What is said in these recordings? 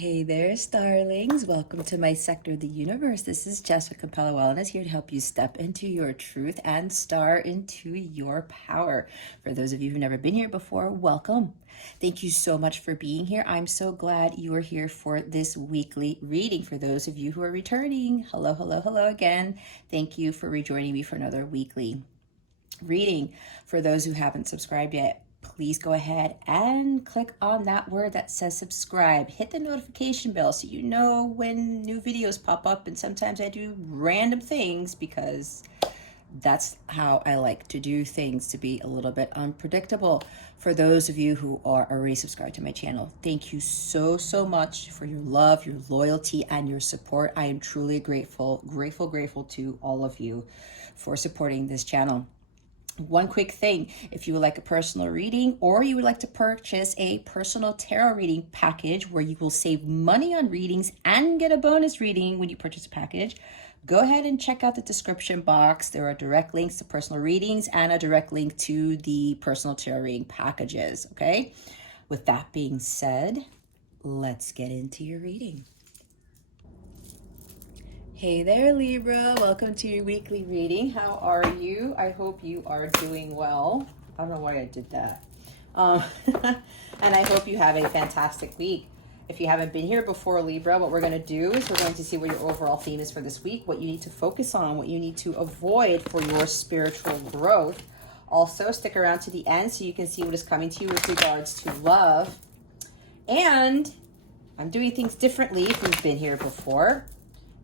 Hey there, starlings. Welcome to my sector of the universe. This is Jess with Capella Wellness, here to help you step into your truth and star into your power. For those of you who've never been here before, welcome. Thank you so much for being here. I'm so glad you are here for this weekly reading. For those of you who are returning, hello, hello, hello again. Thank you for rejoining me for another weekly reading. For those who haven't subscribed yet, please go ahead and click on that word that says subscribe. Hit the notification bell so you know when new videos pop up. And sometimes I do random things because that's how I like to do things, to be a little bit unpredictable. For those of you who are already subscribed to my channel, thank you so much for your love, your loyalty, and your support. I am truly grateful to all of you for supporting this channel. One quick thing, if you would like a personal reading or you would like to purchase a personal tarot reading package where you will save money on readings and get a bonus reading when you purchase a package, go ahead and check out the description box. There are direct links to personal readings and a direct link to the personal tarot reading packages, okay? With that being said, let's get into your reading. Hey there, Libra. Welcome to your weekly reading. How are you? I hope you are doing well. I don't know why I did that. And I hope you have a fantastic week. If you haven't been here before, Libra, what we're going to do is we're going to see what your overall theme is for this week, what you need to focus on, what you need to avoid for your spiritual growth. Also, stick around to the end so you can see what is coming to you with regards to love. And I'm doing things differently if you've been here before.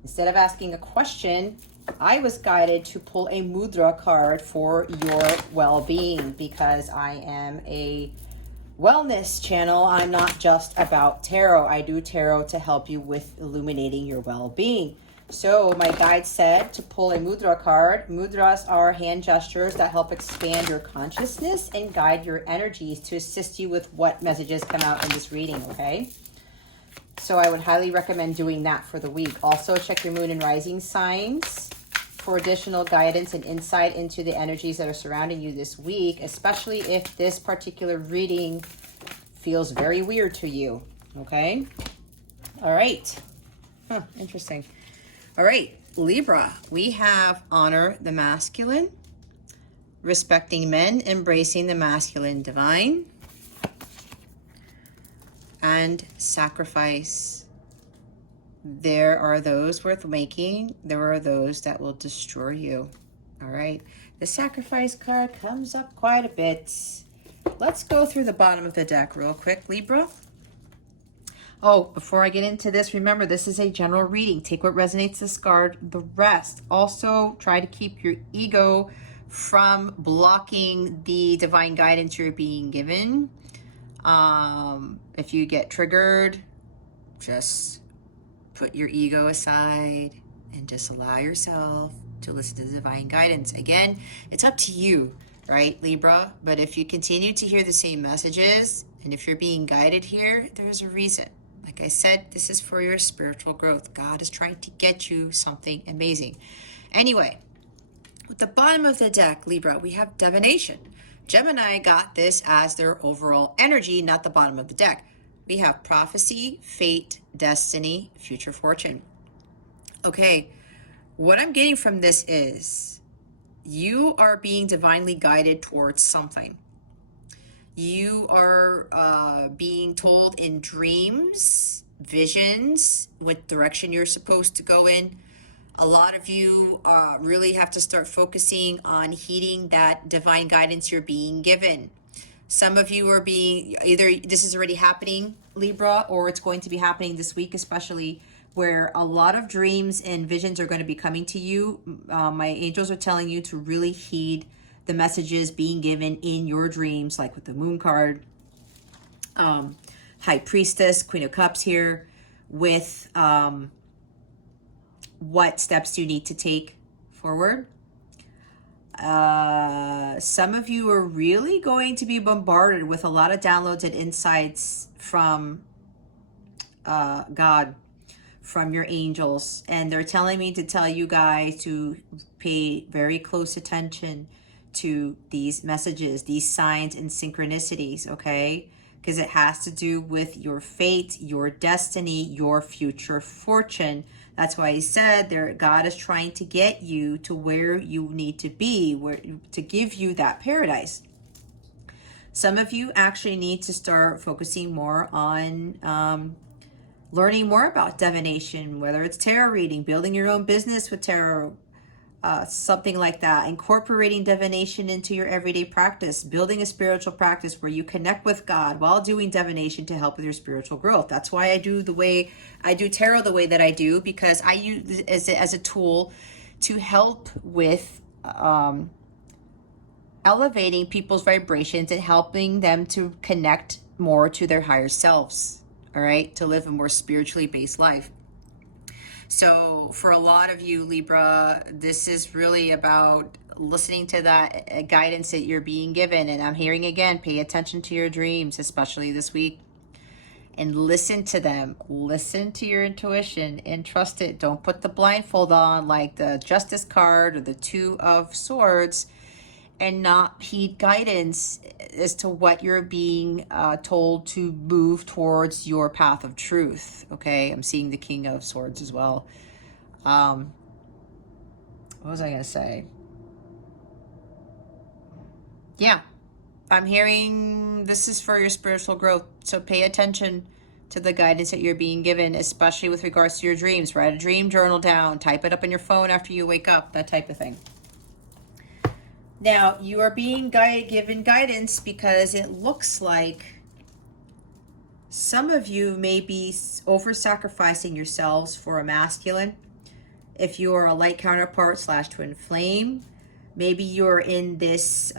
Instead of asking a question, I was guided to pull a mudra card for your well-being because I am a wellness channel. I'm not just about tarot. I do tarot to help you with illuminating your well-being. So my guide said to pull a mudra card. Mudras are hand gestures that help expand your consciousness and guide your energies to assist you with what messages come out in this reading, okay? So I would highly recommend doing that for the week. Also, check your moon and rising signs for additional guidance and insight into the energies that are surrounding you this week, especially if this particular reading feels very weird to you, okay? All right. Interesting. All right, Libra, we have honor the masculine, respecting men, embracing the masculine divine, and sacrifice. There are those worth making. There are those that will destroy you. All right. The sacrifice card comes up quite a bit. Let's go through the bottom of the deck real quick, Libra. Oh, before I get into this, remember, this is a general reading. Take what resonates, discard the rest. Also, try to keep your ego from blocking the divine guidance you're being given. If you get triggered, just put your ego aside and just allow yourself to listen to the divine guidance. Again, it's up to you, right, Libra? But if you continue to hear the same messages, and if you're being guided here, there's a reason. Like I said, this is for your spiritual growth. God is trying to get you something amazing. Anyway, at the bottom of the deck, Libra, we have divination. Gemini got this as their overall energy, not the bottom of the deck. We have prophecy, fate, destiny, future fortune. Okay, what I'm getting from this is you are being divinely guided towards something. You are being told in dreams, visions, what direction you're supposed to go in. A lot of you really have to start focusing on heeding that divine guidance you're being given. Some of you are being, either this is already happening, Libra, or it's going to be happening this week, especially where a lot of dreams and visions are going to be coming to you. My angels are telling you to really heed the messages being given in your dreams, like with the moon card, High Priestess, Queen of Cups here, with what steps do you need to take forward. Some of you are really going to be bombarded with a lot of downloads and insights from God, from your angels, and they're telling me to tell you guys to pay very close attention to these messages, these signs and synchronicities, okay? because it has to do with your fate, your destiny, your future fortune. That's why he said there, God is trying to get you to where you need to be, where to give you that paradise. Some of you actually need to start focusing more on learning more about divination, whether it's tarot reading, building your own business with tarot, something like that, incorporating divination into your everyday practice, building a spiritual practice where you connect with God while doing divination to help with your spiritual growth. That's why I do the way I do tarot the way that I do, because I use it as a tool to help with elevating people's vibrations and helping them to connect more to their higher selves, all right, to live a more spiritually based life. So for a lot of you, Libra, this is really about listening to that guidance that you're being given. And I'm hearing again, pay attention to your dreams, especially this week, and listen to them. Listen to your intuition and trust it. Don't put the blindfold on like the Justice card or the Two of Swords and not heed guidance as to what you're being told to move towards your path of truth. Okay, I'm seeing the King of Swords as well. What was I gonna say? Yeah, I'm hearing this is for your spiritual growth. So pay attention to the guidance that you're being given, especially with regards to your dreams. Write a dream journal down, type it up in your phone after you wake up, that type of thing. Now, you are being given guidance because it looks like some of you may be over-sacrificing yourselves for a masculine. If you are a light counterpart / twin flame, maybe you're in this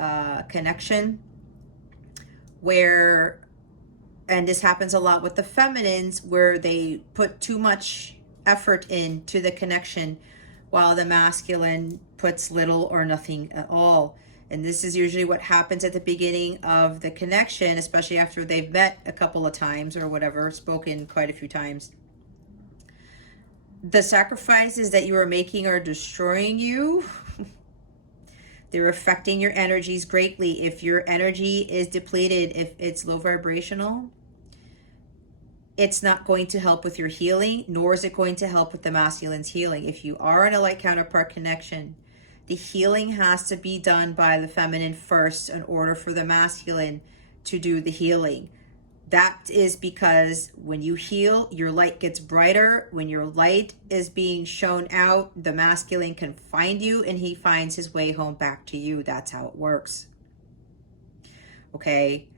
connection where, and this happens a lot with the feminines, where they put too much effort into the connection while the masculine puts little or nothing at all. And this is usually what happens at the beginning of the connection, especially after they've met a couple of times or whatever, spoken quite a few times. The sacrifices that you are making are destroying you. They're affecting your energies greatly. If your energy is depleted, if it's low vibrational, it's not going to help with your healing, nor is it going to help with the masculine's healing. If you are in a light counterpart connection, the healing has to be done by the feminine first in order for the masculine to do the healing. That is because when you heal, your light gets brighter. When your light is being shown out, the masculine can find you and he finds his way home back to you. That's how it works. Okay.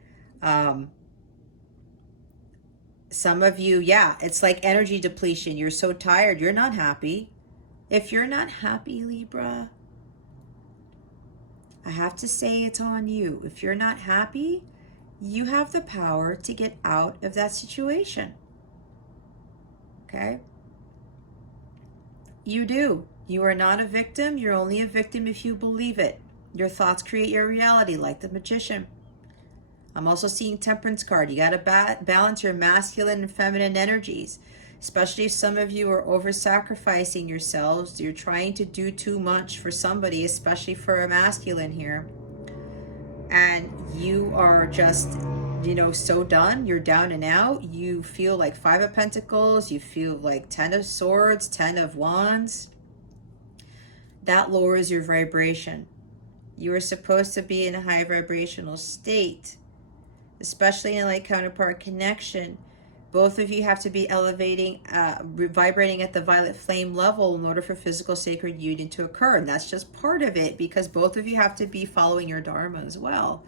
Some of you, yeah, it's like energy depletion. You're so tired. You're not happy. If you're not happy, Libra, I have to say it's on you. If you're not happy, you have the power to get out of that situation. Okay? You do. You are not a victim. You're only a victim if you believe it. Your thoughts create your reality, like the magician. I'm also seeing Temperance card. You got to balance your masculine and feminine energies, especially if some of you are over-sacrificing yourselves. You're trying to do too much for somebody, especially for a masculine here. And you are just, so done. You're down and out. You feel like 5 of Pentacles. You feel like 10 of Swords, 10 of Wands. That lowers your vibration. You are supposed to be in a high vibrational state, especially in a light counterpart connection. Both of you have to be elevating, vibrating at the violet flame level in order for physical sacred union to occur. And that's just part of it, because both of you have to be following your dharma as well.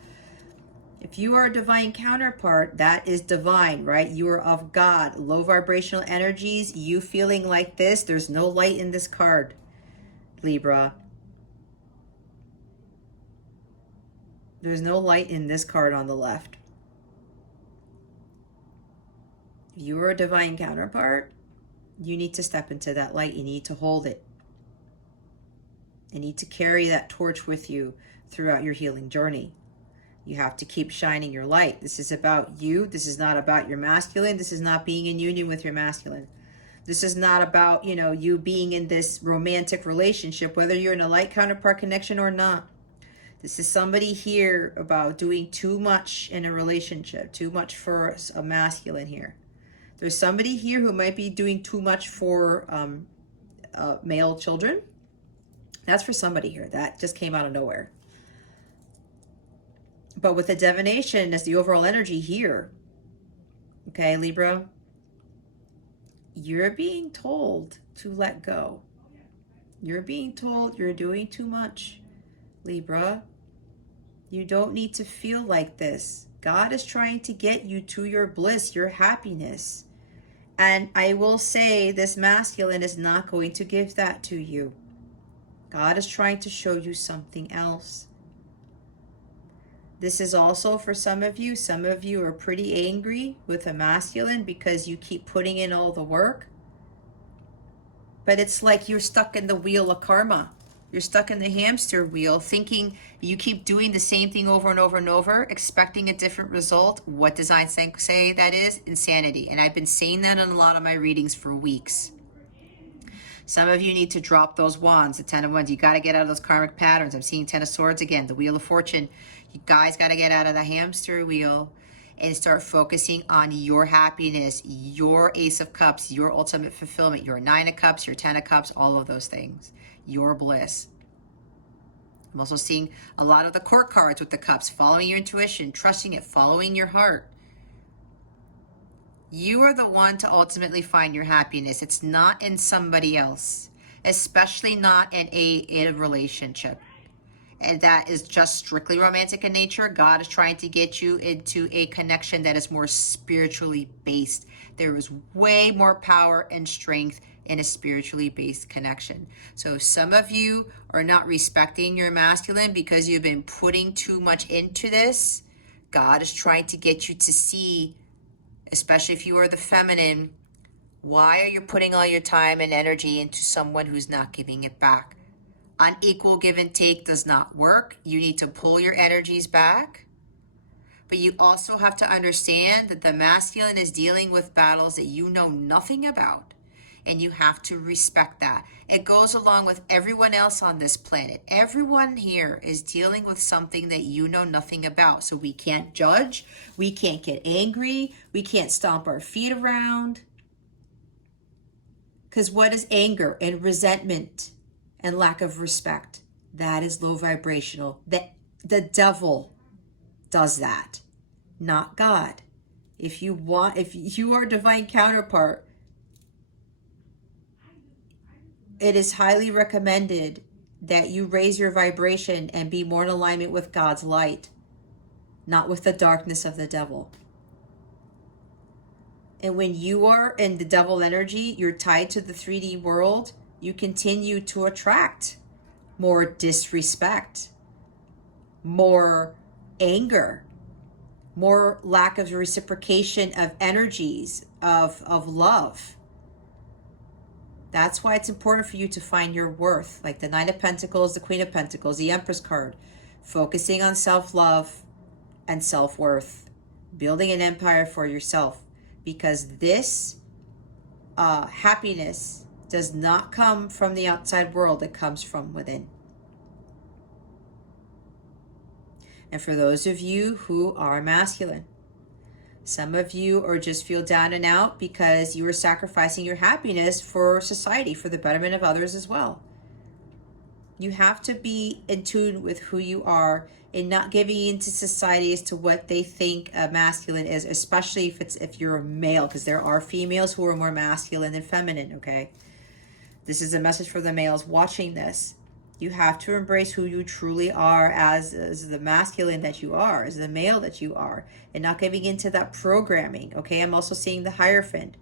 If you are a divine counterpart, that is divine, right? You are of God. Low vibrational energies, you feeling like this, there's no light in this card, Libra. There's no light in this card on the left. If you are a divine counterpart, you need to step into that light. You need to hold it. You need to carry that torch with you throughout your healing journey. You have to keep shining your light. This is about you. This is not about your masculine. This is not being in union with your masculine. This is not about, you being in this romantic relationship, whether you're in a light counterpart connection or not. This is somebody here about doing too much in a relationship, too much for a masculine here. There's somebody here who might be doing too much for male children. That's for somebody here. That just came out of nowhere. But with the divination as the overall energy here, okay, Libra, you're being told to let go. You're being told you're doing too much, Libra. You don't need to feel like this. God is trying to get you to your bliss, your happiness. And I will say this masculine is not going to give that to you. God is trying to show you something else. This is also for some of you. Some of you are pretty angry with a masculine because you keep putting in all the work. But it's like you're stuck in the wheel of karma. You're stuck in the hamster wheel thinking you keep doing the same thing over and over and over, expecting a different result. What does Einstein say that is? Insanity. And I've been saying that in a lot of my readings for weeks. Some of you need to drop those wands, the 10 of Wands. You got to get out of those karmic patterns. I'm seeing 10 of Swords again, the Wheel of Fortune. You guys got to get out of the hamster wheel and start focusing on your happiness, your Ace of Cups, your ultimate fulfillment, your 9 of Cups, your 10 of Cups, all of those things, your bliss. I'm also seeing a lot of the Court cards with the cups, following your intuition, trusting it, following your heart. You are the one to ultimately find your happiness. It's not in somebody else, especially not in a relationship. And that is just strictly romantic in nature. God is trying to get you into a connection that is more spiritually based. There is way more power and strength in a spiritually based connection. So some of you are not respecting your masculine because you've been putting too much into this. God is trying to get you to see, especially if you are the feminine, why are you putting all your time and energy into someone who's not giving it back? Unequal give and take does not work. You need to pull your energies back. But you also have to understand that the masculine is dealing with battles that you know nothing about. And you have to respect that. It goes along with everyone else on this planet. Everyone here is dealing with something that you know nothing about. So we can't judge. We can't get angry. We can't stomp our feet around. Because what is anger and resentment and lack of respect? That is low vibrational. The devil does that, not God. If you are a divine counterpart, it is highly recommended that you raise your vibration and be more in alignment with God's light, not with the darkness of the devil. And when you are in the devil energy, you're tied to the 3D world, you continue to attract more disrespect, more anger, more lack of reciprocation of energies, of love. That's why it's important for you to find your worth, like the Nine of Pentacles, the Queen of Pentacles, the Empress card, focusing on self-love and self-worth, building an empire for yourself, because this happiness does not come from the outside world, it comes from within. And for those of you who are masculine, some of you or just feel down and out because you are sacrificing your happiness for society, for the betterment of others as well. You have to be in tune with who you are and not giving into society as to what they think a masculine is, especially if you're a male, because there are females who are more masculine than feminine, okay? This is a message for the males watching this. You have to embrace who you truly are as the masculine that you are, as the male that you are, and not giving into that programming, okay? I'm also seeing the Hierophant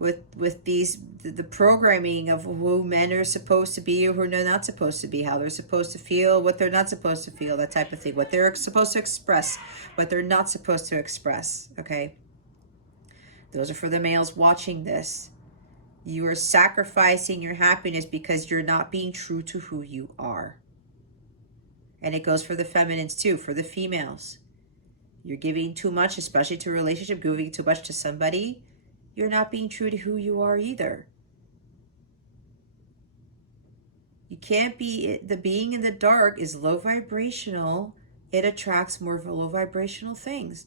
with the programming of who men are supposed to be or who they're not supposed to be, how they're supposed to feel, what they're not supposed to feel, that type of thing, what they're supposed to express, what they're not supposed to express, okay? Those are for the males watching this. You are sacrificing your happiness because you're not being true to who you are. And it goes for the feminines too, for the females. You're giving too much, especially to a relationship, giving too much to somebody. You're not being true to who you are either. You can't be, the being in the dark is low vibrational. It attracts more low vibrational things.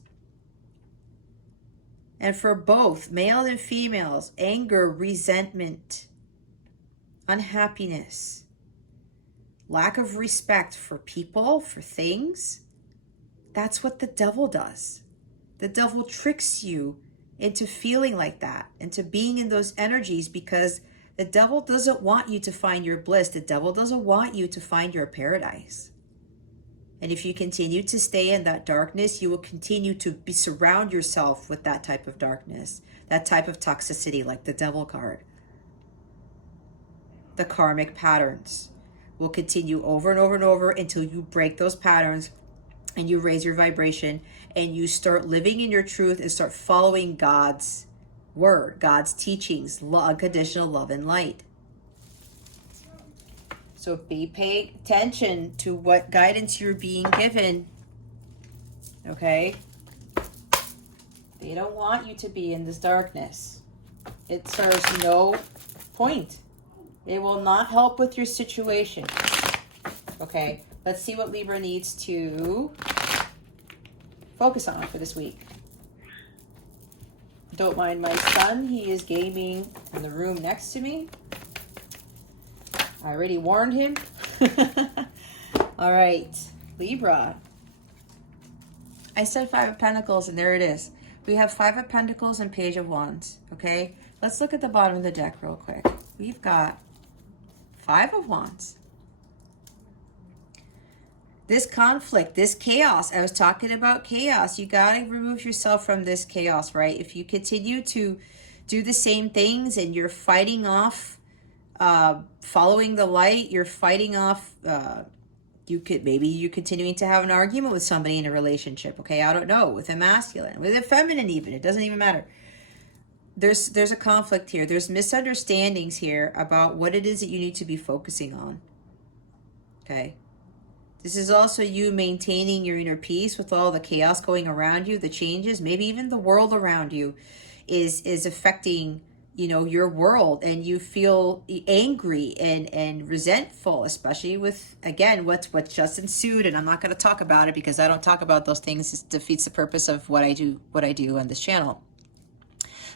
And for both male and females, anger, resentment, unhappiness, lack of respect for people, for things, that's what the devil does. The devil tricks you into feeling like that, into being in those energies, because the devil doesn't want you to find your bliss. The devil doesn't want you to find your paradise. And if you continue to stay in that darkness, you will continue to surround yourself with that type of darkness, that type of toxicity, like the devil card. The karmic patterns will continue over and over and over until you break those patterns and you raise your vibration and you start living in your truth and start following God's word, God's teachings, unconditional love and light. So be paying attention to what guidance you're being given. Okay? They don't want you to be in this darkness. It serves no point. It will not help with your situation. Okay? Let's see what Libra needs to focus on for this week. Don't mind my son. He is gaming in the room next to me. I already warned him. All right, Libra. I said Five of Pentacles, and there it is. We have Five of Pentacles and Page of Wands, okay? Let's look at the bottom of the deck real quick. We've got Five of Wands. This conflict, this chaos, I was talking about chaos. You got to remove yourself from this chaos, right? If you continue to do the same things and you're fighting off following the light, you're fighting off, maybe you're continuing to have an argument with somebody in a relationship, okay? I don't know, with a masculine, with a feminine even, it doesn't even matter. There's a conflict here. There's misunderstandings here about what it is that you need to be focusing on, okay? This is also you maintaining your inner peace with all the chaos going around you, the changes, maybe even the world around you is affecting, you know, your world, and you feel angry and resentful, especially with, again, what's just ensued. And I'm not going to talk about it because I don't talk about those things. It defeats the purpose of what I do on this channel.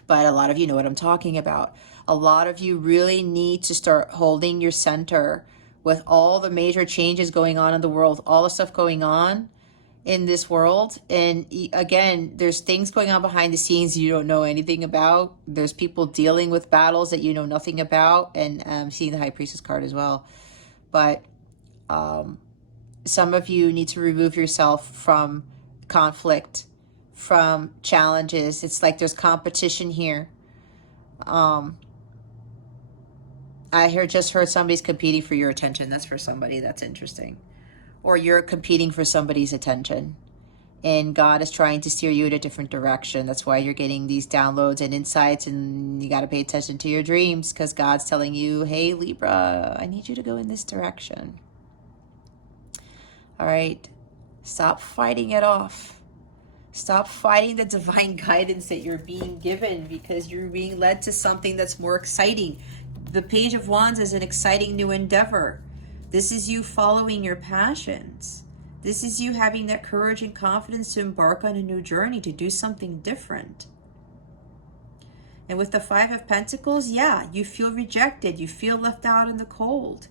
But a lot of you know what I'm talking about. A lot of you really need to start holding your center with all the major changes going on in the world, all the stuff going on in this world. And again, there's things going on behind the scenes you don't know anything about. There's people dealing with battles that you know nothing about. And I'm seeing the High Priestess card as well. But some of you need to remove yourself from conflict, from challenges. It's like there's competition here. I just heard somebody's competing for your attention. That's for somebody. That's interesting. Or you're competing for somebody's attention. And God is trying to steer you in a different direction. That's why you're getting these downloads and insights. And you got to pay attention to your dreams, because God's telling you, hey, Libra, I need you to go in this direction. All right. Stop fighting it off. Stop fighting the divine guidance that you're being given, because you're being led to something that's more exciting. The Page of Wands is an exciting new endeavor. This is you following your passions. This is you having that courage and confidence to embark on a new journey, to do something different. And with the Five of Pentacles, yeah, you feel rejected. You feel left out in the cold.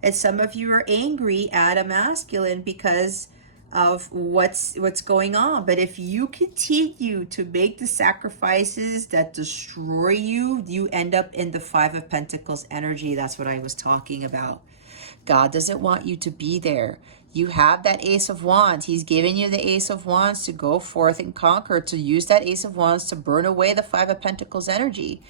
And some of you are angry at a masculine because of what's going on. But if you continue to make the sacrifices that destroy you, you end up in the Five of Pentacles energy. That's what I was talking about. God doesn't want you to be there. You have that Ace of Wands. He's giving you the Ace of Wands to go forth and conquer, to use that Ace of Wands to burn away the Five of Pentacles energy.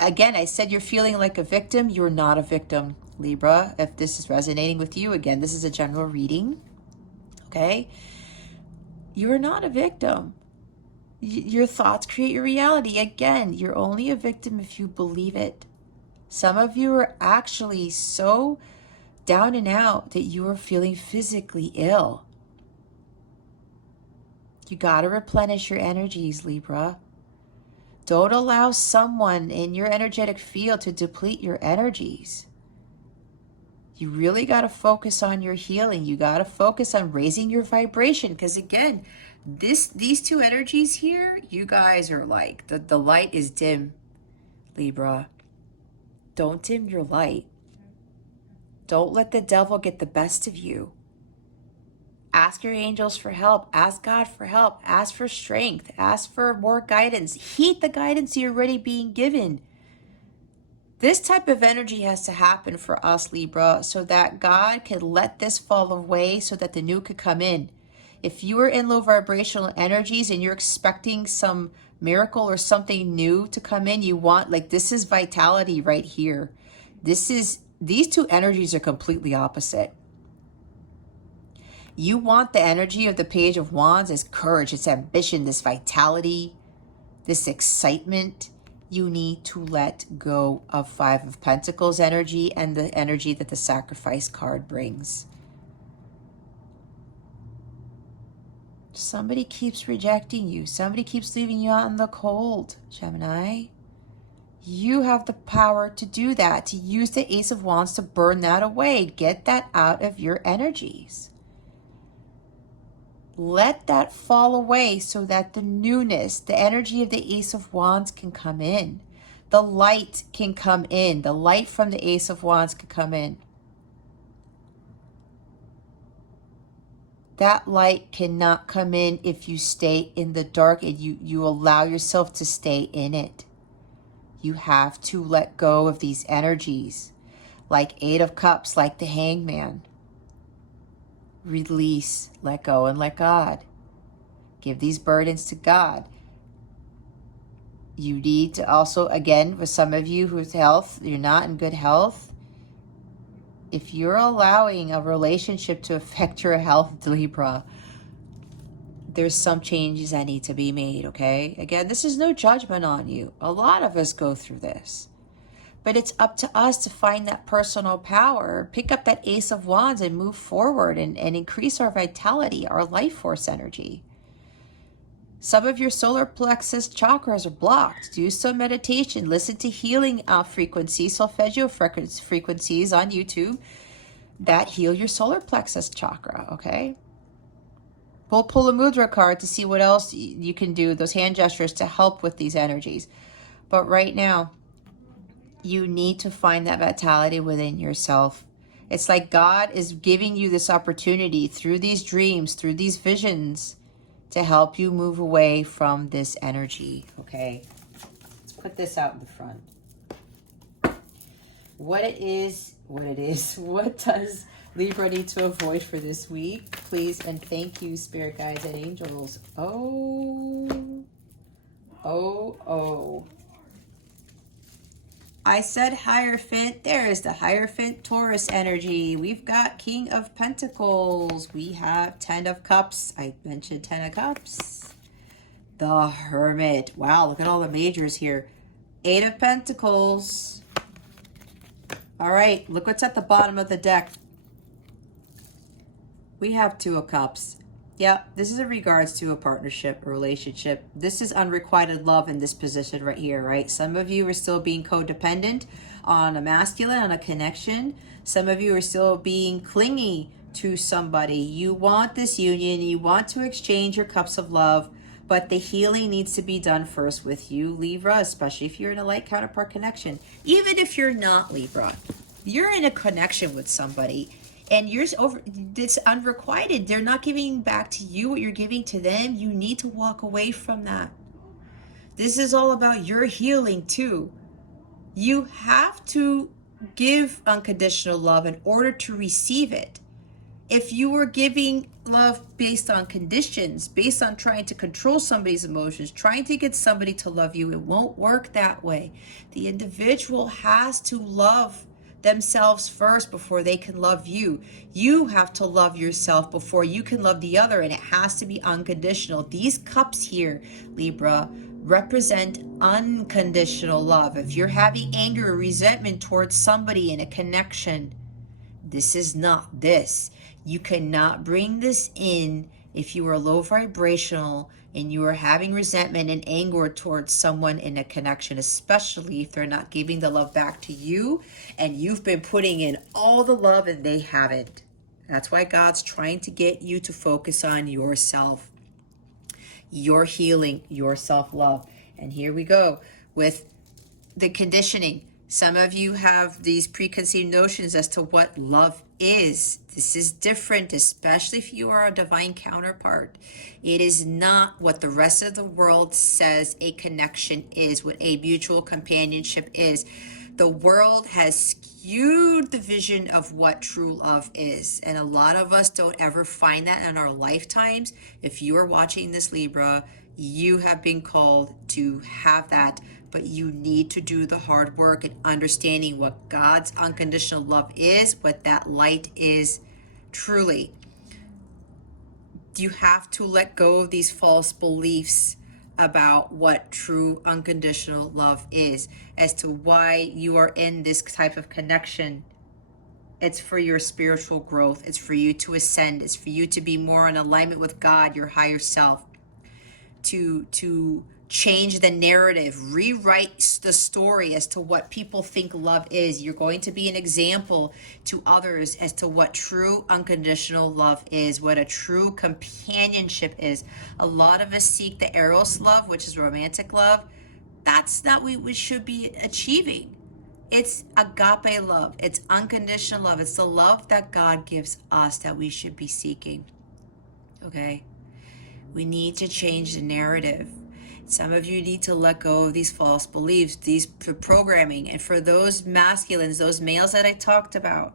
Again, I said you're feeling like a victim. You're not a victim, Libra. If this is resonating with you, again, this is a general reading. Okay? You are not a victim. Your thoughts create your reality. Again, you're only a victim if you believe it. Some of you are actually so down and out that you are feeling physically ill. You got to replenish your energies, Libra. Don't allow someone in your energetic field to deplete your energies. You really got to focus on your healing. You got to focus on raising your vibration. Because again, these two energies here, you guys are like, the light is dim, Libra. Don't dim your light. Don't let the devil get the best of you. Ask your angels for help. Ask God for help. Ask for strength. Ask for more guidance. Heed the guidance you're already being given. This type of energy has to happen for us, Libra, so that God can let this fall away so that the new could come in. If you are in low vibrational energies and you're expecting some miracle or something new to come in, you want, like, this is vitality right here. These two energies are completely opposite. You want the energy of the Page of Wands as courage, it's ambition, this vitality, this excitement. You need to let go of Five of Pentacles energy and the energy that the Sacrifice card brings. Somebody keeps rejecting you. Somebody keeps leaving you out in the cold, Gemini. You have the power to do that, to use the Ace of Wands to burn that away. Get that out of your energies. Let that fall away so that the newness, the energy of the Ace of Wands can come in. The light can come in. The light from the Ace of Wands can come in. That light cannot come in if you stay in the dark and you allow yourself to stay in it. You have to let go of these energies, like Eight of Cups, like the Hangman. Release, let go, and let God. Give these burdens to God. You need to also, again, with some of you whose health, you're not in good health, if you're allowing a relationship to affect your health, Libra, there's some changes that need to be made, okay? Again, this is no judgment on you. A lot of us go through this. But it's up to us to find that personal power, pick up that Ace of Wands and move forward and increase our vitality, our life force energy. Some of your solar plexus chakras are blocked. Do some meditation. Listen to healing frequencies, solfeggio frequencies on YouTube that heal your solar plexus chakra, okay? Pull a mudra card to see what else you can do, those hand gestures to help with these energies. But right now, you need to find that vitality within yourself. It's like God is giving you this opportunity through these dreams, through these visions, to help you move away from this energy, okay? Let's put this out in the front. What does Libra need to avoid for this week? Please and thank you, spirit guides and angels. Oh. I said Hierophant. There is the Hierophant Taurus energy. We've got King of Pentacles. We have Ten of Cups. I mentioned Ten of Cups. The Hermit. Wow, look at all the majors here. Eight of Pentacles. All right, look what's at the bottom of the deck. We have Two of Cups. Yeah, this is in regards to a partnership, a relationship. This is unrequited love in this position right here, right? Some of you are still being codependent on a masculine, on a connection. Some of you are still being clingy to somebody. You want this union. You want to exchange your cups of love, but the healing needs to be done first with you, Libra, especially if you're in a light counterpart connection. Even if you're not Libra, you're in a connection with somebody. And it's unrequited. They're not giving back to you what you're giving to them. You need to walk away from that. This is all about your healing too. You have to give unconditional love in order to receive it. If you were giving love based on conditions, based on trying to control somebody's emotions, trying to get somebody to love you, it won't work that way. The individual has to love themselves first before they can love you. You have to love yourself before you can love the other, and it has to be unconditional. These cups here, Libra, represent unconditional love. If you're having anger or resentment towards somebody in a connection, this is not this. You cannot bring this in if you are low vibrational and you are having resentment and anger towards someone in a connection, especially if they're not giving the love back to you and you've been putting in all the love and they haven't. That's why God's trying to get you to focus on yourself, your healing, your self-love. And here we go with the conditioning. Some of you have these preconceived notions as to what love is. This is different, especially if you are a divine counterpart. It is not what the rest of the world says a connection is, what a mutual companionship is. The world has skewed the vision of what true love is. And a lot of us don't ever find that in our lifetimes. If you are watching this, Libra, you have been called to have that, but you need to do the hard work and understanding what God's unconditional love is, what that light is truly. You have to let go of these false beliefs about what true unconditional love is, as to why you are in this type of connection. It's for your spiritual growth. It's for you to ascend. It's for you to be more in alignment with God, your higher self, to change the narrative, rewrite the story as to what people think love is. You're going to be an example to others as to what true unconditional love is, what a true companionship is. A lot of us seek the eros love, which is romantic love. That's not what we should be achieving. It's agape love. It's unconditional love. It's the love that God gives us that we should be seeking. Okay? We need to change the narrative. Some of you need to let go of these false beliefs, these programming. And for those masculines, those males that I talked about,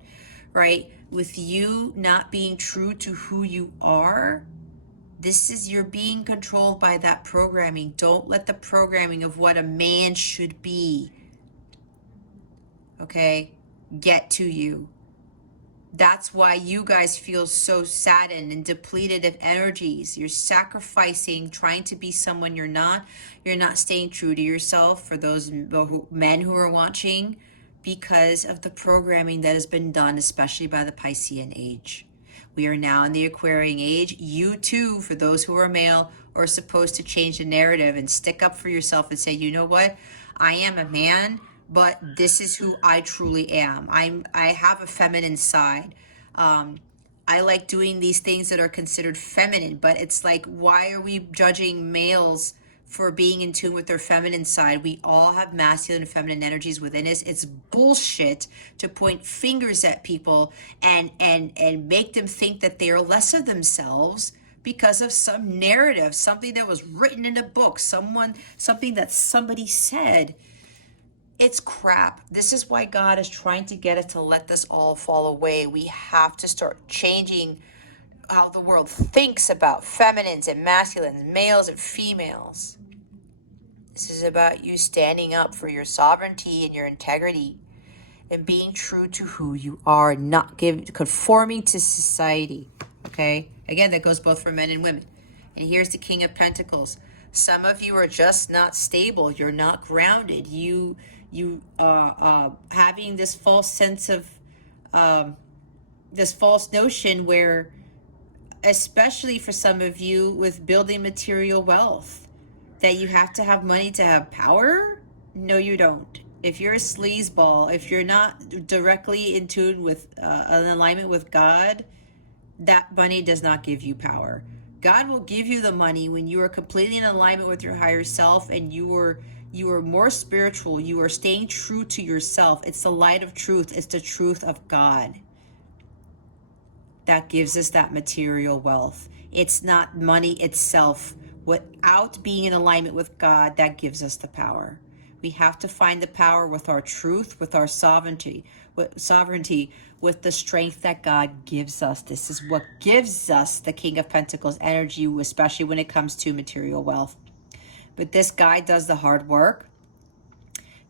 right? With you not being true to who you are, you're being controlled by that programming. Don't let the programming of what a man should be, okay, get to you. That's why you guys feel so saddened and depleted of energies. You're sacrificing, trying to be someone you're not. You're not staying true to yourself, for those men who are watching, because of the programming that has been done, especially by the Piscean age. We are now in the Aquarian age. You too, for those who are male, are supposed to change the narrative and stick up for yourself and say, you know what? I am a man, but this is who I truly am. I have a feminine side. I like doing these things that are considered feminine, but it's like, why are we judging males for being in tune with their feminine side? We all have masculine and feminine energies within us. It's bullshit to point fingers at people and make them think that they are less of themselves because of some narrative, something that was written in a book, something that somebody said. It's crap. This is why God is trying to get us to let this all fall away. We have to start changing how the world thinks about feminines and masculines, males and females. This is about you standing up for your sovereignty and your integrity and being true to who you are, not conforming to society. Okay? Again, that goes both for men and women. And here's the King of Pentacles. Some of you are just not stable. You're not grounded. You having this false sense of this false notion where, especially for some of you with building material wealth, that you have to have money to have power. No, you don't. If you're a sleazeball, if you're not directly in tune with an alignment with God, that money does not give you power. God will give you the money when you are completely in alignment with your higher self and you are more spiritual. You are staying true to yourself. It's the light of truth. It's the truth of God that gives us that material wealth. It's not money itself. Without being in alignment with God, that gives us the power. We have to find the power with our truth, with our sovereignty, with the strength that God gives us. This is what gives us the King of Pentacles energy, especially when it comes to material wealth. But this guy does the hard work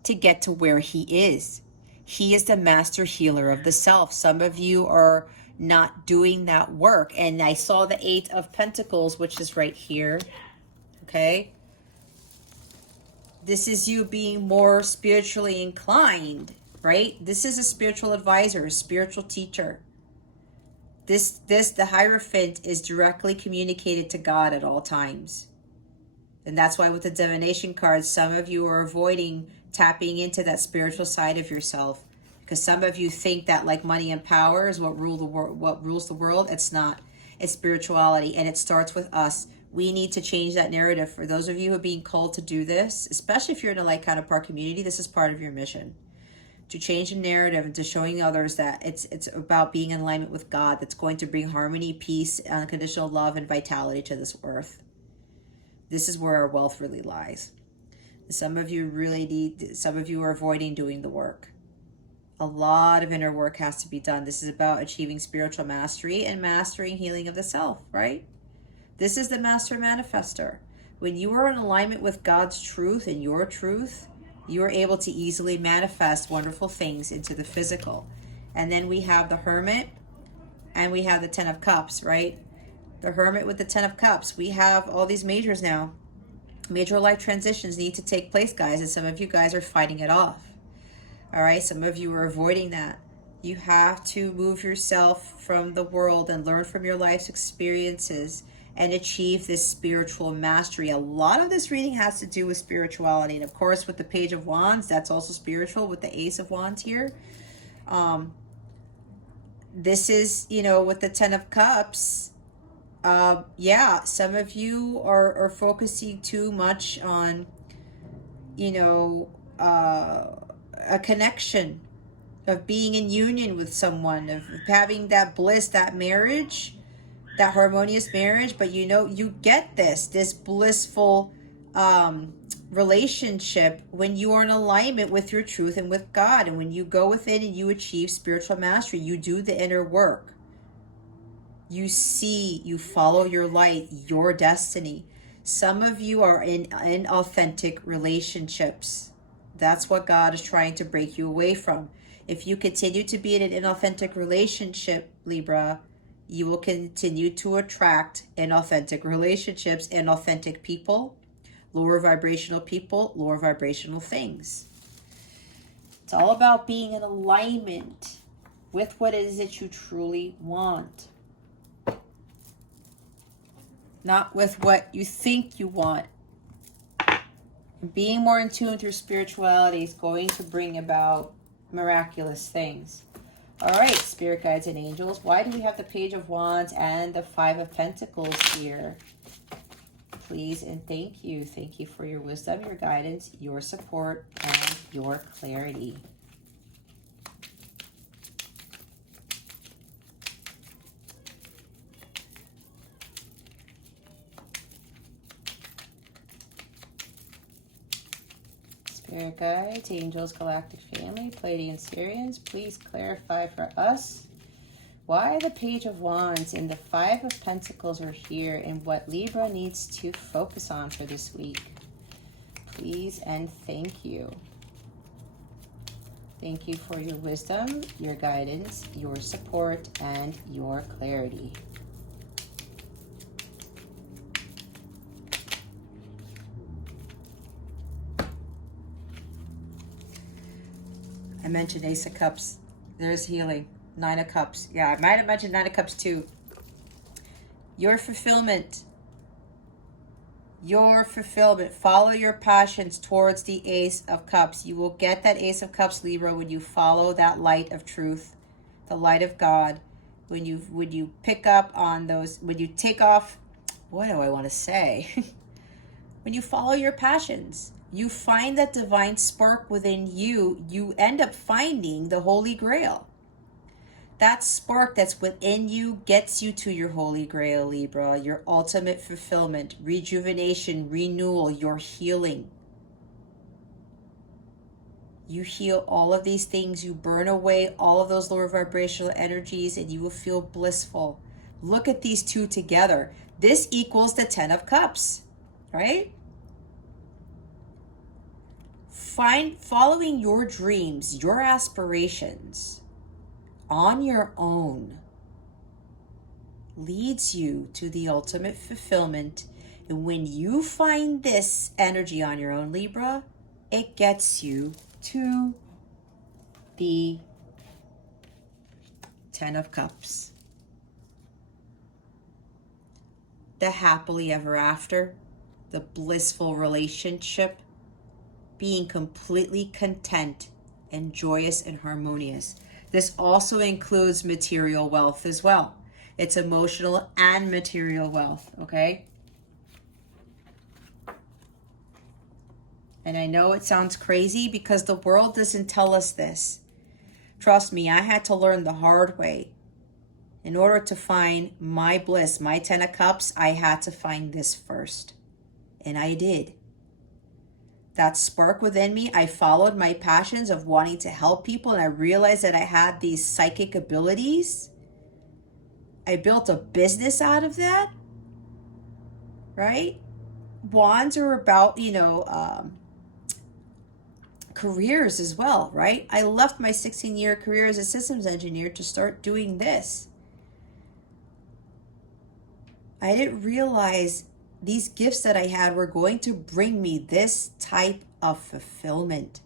to get to where he is. He is the master healer of the self. Some of you are not doing that work. And I saw the 8 of Pentacles, which is right here. Okay? This is you being more spiritually inclined, right? This is a spiritual advisor, a spiritual teacher. The Hierophant is directly communicated to God at all times. And that's why with the divination cards, some of you are avoiding tapping into that spiritual side of yourself, because some of you think that like money and power is what rules the world. It's not. It's spirituality, and it starts with us. We need to change that narrative. For those of you who are being called to do this, especially if you're in a light counterpart community, this is part of your mission. To change the narrative and to showing others that it's about being in alignment with God, that's going to bring harmony, peace, unconditional love, and vitality to this earth. This is where our wealth really lies. Some of you are avoiding doing the work. A lot of inner work has to be done. This is about achieving spiritual mastery and mastering healing of the self, right? This is the master manifester. When you are in alignment with God's truth and your truth, you are able to easily manifest wonderful things into the physical. And then we have the Hermit and we have the Ten of Cups, right? The Hermit with the Ten of Cups. We have all these majors now. Major life transitions need to take place, guys, and some of you guys are fighting it off. All right, some of you are avoiding that. You have to move yourself from the world and learn from your life's experiences and achieve this spiritual mastery. A lot of this reading has to do with spirituality. And of course, with the Page of Wands, that's also spiritual with the Ace of Wands here. This is, with the Ten of Cups, some of you are focusing too much on, a connection, of being in union with someone, of having that bliss, that marriage, that harmonious marriage. But you get this blissful relationship when you are in alignment with your truth and with God. And when you go within and you achieve spiritual mastery, you do the inner work. You see, you follow your light, your destiny. Some of you are in inauthentic relationships. That's what God is trying to break you away from. If you continue to be in an inauthentic relationship, Libra, you will continue to attract inauthentic relationships, inauthentic people, lower vibrational people, lower vibrational things. It's all about being in alignment with what it is that you truly want. Not with what you think you want. Being more in tune through spirituality is going to bring about miraculous things. All right, spirit guides and angels. Why do we have the Page of Wands and the Five of Pentacles here? Please and thank you. Thank you for your wisdom, your guidance, your support, and your clarity. Spirit guides, angels, galactic family, Pleiadian Sirians, please clarify for us why the Page of Wands and the Five of Pentacles are here and what Libra needs to focus on for this week. Please and thank you. Thank you for your wisdom, your guidance, your support, and your clarity. I mentioned Ace of Cups. There's healing. Nine of Cups. Yeah, I might have mentioned Nine of Cups too. Your fulfillment. Your fulfillment. Follow your passions towards the Ace of Cups. You will get that Ace of Cups, Libra, when you follow that light of truth, the light of God. When you pick up on those, when you take off, what do I want to say? When you follow your passions, you find that divine spark within you. You end up finding the Holy Grail. That spark that's within you gets you to your Holy Grail, Libra, your ultimate fulfillment, rejuvenation, renewal, your healing. You heal all of these things. You burn away all of those lower vibrational energies and you will feel blissful. Look at these two together. This equals the Ten of Cups, right? Following your dreams, your aspirations on your own leads you to the ultimate fulfillment. And when you find this energy on your own, Libra, it gets you to the Ten of Cups. The happily ever after. the blissful relationship, being completely content and joyous and harmonious. This also includes material wealth as well. It's emotional and material wealth, okay? And I know it sounds crazy because the world doesn't tell us this. Trust me, I had to learn the hard way. In order to find my bliss, my 10 of Cups, I had to find this first. And I did. That spark within me, I followed my passions of wanting to help people, and I realized that I had these psychic abilities. I built a business out of that, right? Wands are about, careers as well, right? I left my 16-year career as a systems engineer to start doing this. I didn't realize these gifts that I had were going to bring me this type of fulfillment,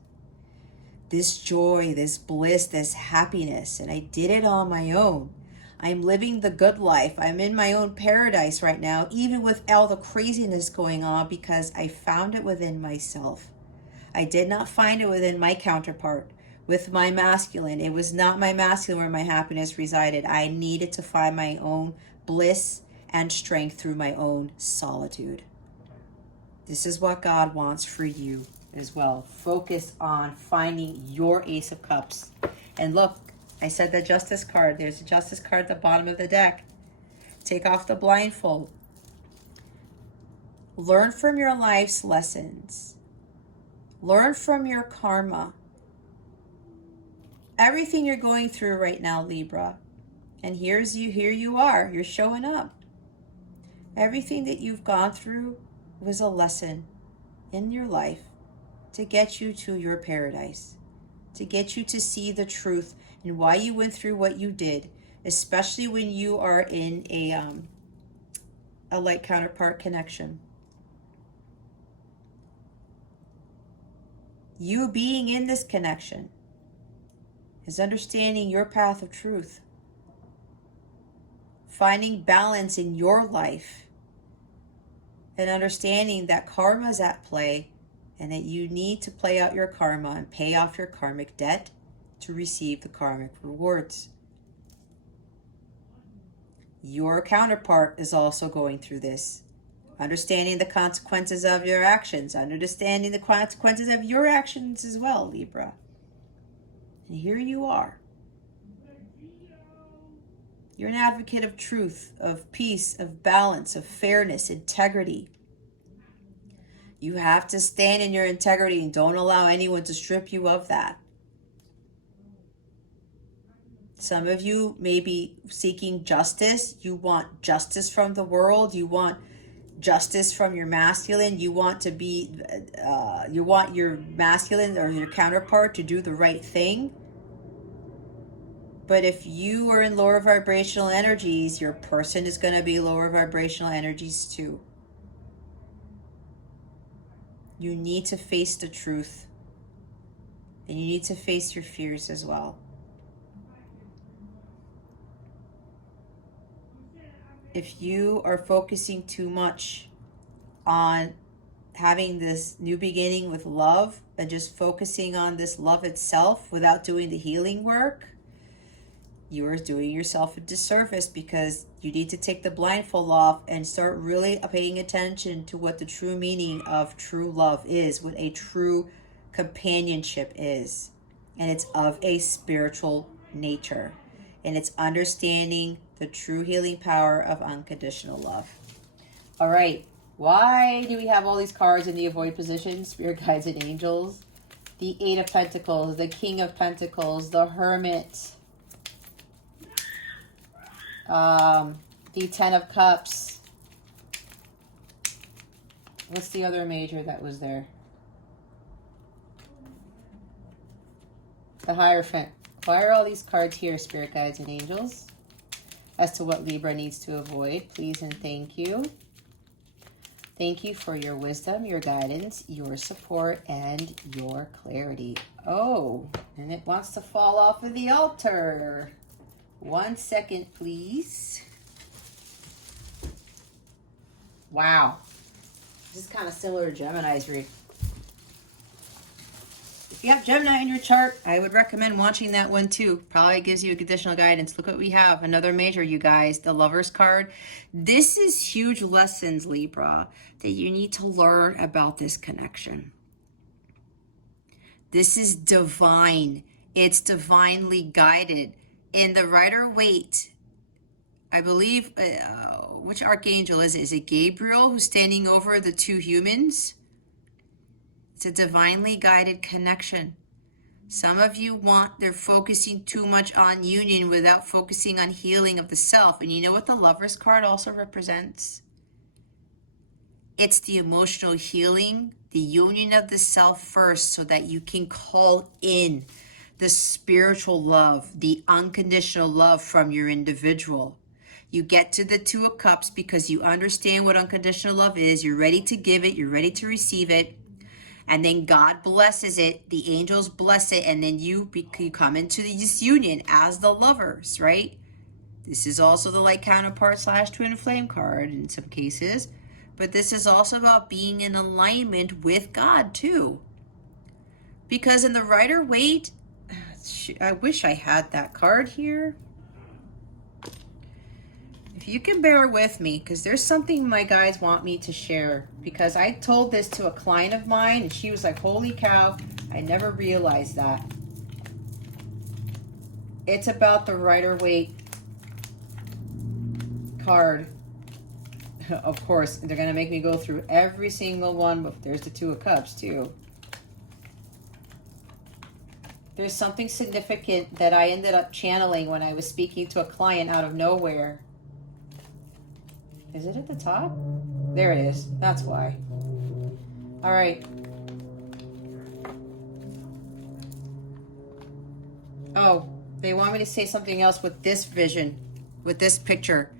this joy, this bliss, this happiness. And I did it on my own. I'm living the good life. I'm in my own paradise right now, even with all the craziness going on, because I found it within myself. I did not find it within my counterpart, with my masculine. It was not my masculine where my happiness resided. I needed to find my own bliss and strength through my own solitude. This is what God wants for you as well. Focus on finding your Ace of Cups. And look, I said the Justice card. There's a Justice card at the bottom of the deck. Take off the blindfold. Learn from your life's lessons. Learn from your karma. Everything you're going through right now, Libra. And here you are. You're showing up. Everything that you've gone through was a lesson in your life to get you to your paradise, to get you to see the truth and why you went through what you did, especially when you are in a light counterpart connection. You being in this connection is understanding your path of truth, finding balance in your life, and understanding that karma is at play and that you need to play out your karma and pay off your karmic debt to receive the karmic rewards. Your counterpart is also going through this, understanding the consequences of your actions, understanding the consequences of your actions as well, Libra. And here you are. You're an advocate of truth, of peace, of balance, of fairness, integrity. You have to stand in your integrity and don't allow anyone to strip you of that. Some of you may be seeking justice. You want justice from the world. You want justice from your masculine. You want to be, you want your masculine or your counterpart to do the right thing. But if you are in lower vibrational energies, your person is going to be lower vibrational energies too. You need to face the truth. And you need to face your fears as well. If you are focusing too much on having this new beginning with love and just focusing on this love itself without doing the healing work, you are doing yourself a disservice, because you need to take the blindfold off and start really paying attention to what the true meaning of true love is, what a true companionship is. And it's of a spiritual nature. And it's understanding the true healing power of unconditional love. All right. Why do we have all these cards in the avoid position? Spirit guides and angels. The Eight of Pentacles, the King of Pentacles, the Hermit. The Ten of Cups. What's the other major that was there? The Hierophant. Why are all these cards here, Spirit Guides and Angels? As to what Libra needs to avoid, please and thank you. Thank you for your wisdom, your guidance, your support, and your clarity. Oh, and it wants to fall off of the altar. 1 second, please. Wow. This is kind of similar to Gemini's read. If you have Gemini in your chart, I would recommend watching that one too. Probably gives you additional guidance. Look what we have. Another major, you guys. The Lover's card. This is huge lessons, Libra, that you need to learn about this connection. This is divine. It's divinely guided. In the Rider-Waite, I believe, which archangel is it? Is it Gabriel who's standing over the two humans? It's a divinely guided connection. Some of you they're focusing too much on union without focusing on healing of the self. And you know what the Lover's card also represents? It's the emotional healing, the union of the self first, so that you can call in the spiritual love, the unconditional love from your individual. You get to the Two of Cups because you understand what unconditional love is. You're ready to give it. You're ready to receive it. And then God blesses it. The angels bless it. And then you come into this union as the lovers, right? This is also the light counterpart / twin flame card in some cases. But this is also about being in alignment with God too. Because in the Rider-Waite, I wish I had that card here. If you can bear with me, because there's something my guides want me to share. Because I told this to a client of mine, and she was like, holy cow, I never realized that. It's about the Rider-Waite card. Of course, they're going to make me go through every single one, but there's the Two of Cups too. There's something significant that I ended up channeling when I was speaking to a client out of nowhere. Is it at the top? There it is. That's why. All right. Oh, they want me to say something else with this vision, with this picture.